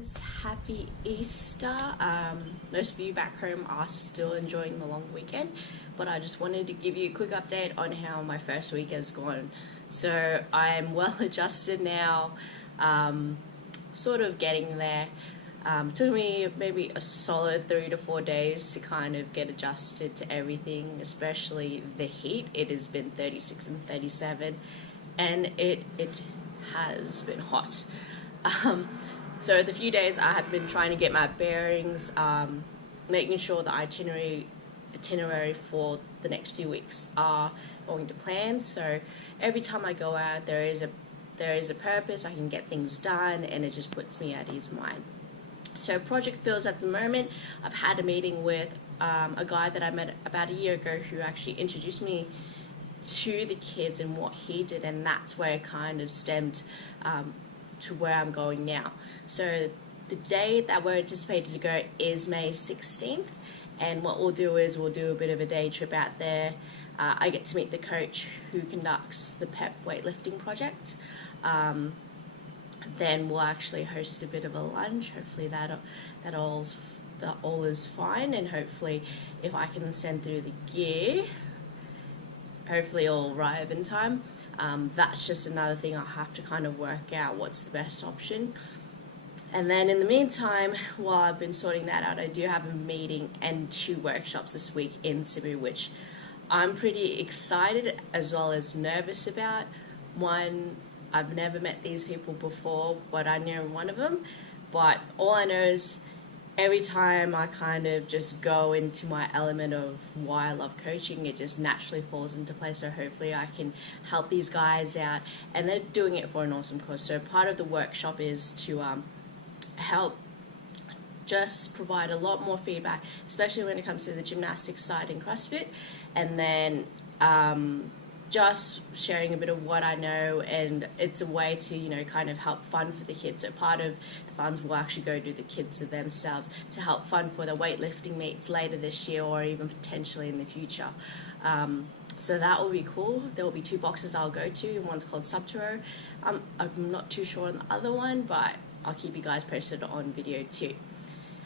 guys, happy Easter. Most of you back home are still enjoying the long weekend, but I just wanted to give you a quick update on how my first week has gone. So I'm well adjusted now, sort of getting there. Took me maybe a solid 3 to 4 days to kind of get adjusted to everything, especially the heat. It has been 36 and 37 and it has been hot. So the few days I have been trying to get my bearings, making sure the itinerary for the next few weeks are going to plan. So every time I go out, there is a purpose. I can get things done, and it just puts me at ease of mind. So ProjectPhilz at the moment, I've had a meeting with a guy that I met about a year ago who actually introduced me to the kids and what he did, and that's where it kind of stemmed to where I'm going now. So the day that we're anticipated to go is May 16th, and what we'll do is we'll do a bit of a day trip out there. I get to meet the coach who conducts the PEP weightlifting project. Then we'll actually host a bit of a lunch. Hopefully that all is fine, and hopefully if I can send through the gear, hopefully it'll arrive in time. That's just another thing I'll have to kind of work out what's the best option. And then in the meantime, while I've been sorting that out, I do have a meeting and 2 workshops this week in Cebu, which I'm pretty excited as well as nervous about. One, I've never met these people before, but I know one of them. But all I know is every time I kind of just go into my element of why I love coaching, it just naturally falls into place. So hopefully I can help these guys out, and they're doing it for an awesome cause. So part of the workshop is to help just provide a lot more feedback, especially when it comes to the gymnastics side in CrossFit, and then just sharing a bit of what I know, and it's a way to, kind of help fund for the kids. So part of the funds will actually go to the kids themselves to help fund for the weightlifting meets later this year or even potentially in the future. So that will be cool. There will be 2 boxes I'll go to. One's called Subturo. I'm not too sure on the other one, but I'll keep you guys posted on video too.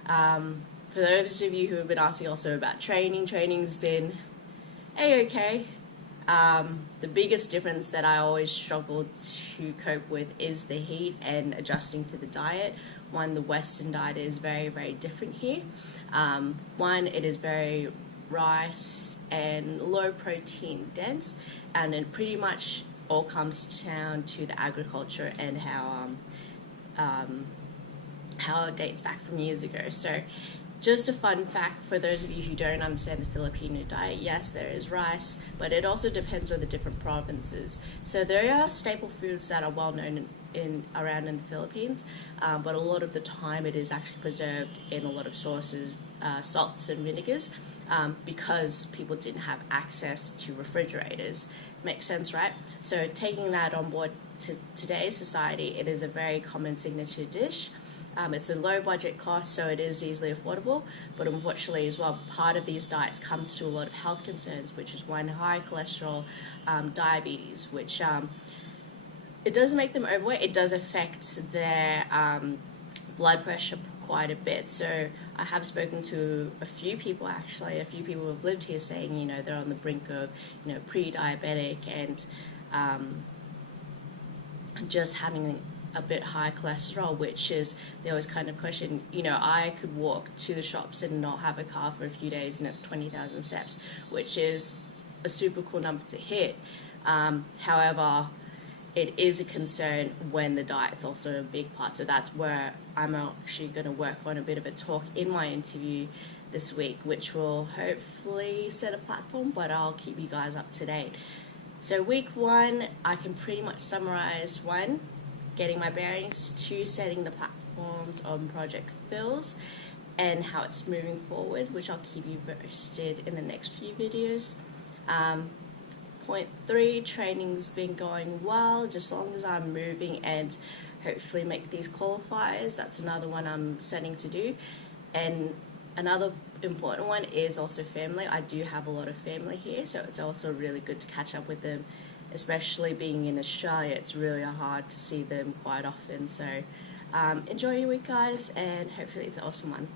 For those of you who have been asking also about training's been a-okay. The biggest difference that I always struggle to cope with is the heat and adjusting to the diet. One, the Western diet is very, very different here. One, it is very rice and low protein dense, and it pretty much all comes down to the agriculture and how it dates back from years ago. So just a fun fact for those of you who don't understand the Filipino diet, yes, there is rice, but it also depends on the different provinces. So there are staple foods that are well known around in the Philippines, but a lot of the time it is actually preserved in a lot of sauces, salts and vinegars, because people didn't have access to refrigerators. Makes sense, right? So taking that on board to today's society, it is a very common signature dish. It's a low budget cost, so it is easily affordable, but unfortunately as well, part of these diets comes to a lot of health concerns, which is one, high cholesterol, diabetes, which it doesn't make them overweight, it does affect their blood pressure quite a bit. So I have spoken to a few people who have lived here saying, they're on the brink of, pre-diabetic and just having a bit high cholesterol, which is, they always kind of question, I could walk to the shops and not have a car for a few days, and it's 20,000 steps, which is a super cool number to hit. However, it is a concern when the diet's also a big part. So that's where I'm actually going to work on a bit of a talk in my interview this week, which will hopefully set a platform, but I'll keep you guys up to date. So week 1, I can pretty much summarize: 1, getting my bearings; 2, setting the platforms on ProjectPhilz and how it's moving forward, which I'll keep you posted in the next few videos. Point 3, training's been going well, just as long as I'm moving and hopefully make these qualifiers. That's another one I'm setting to do. And another important one is also family. I do have a lot of family here, so it's also really good to catch up with them, especially being in Australia. It's really hard to see them quite often, so Enjoy your week, guys, and hopefully it's an awesome one.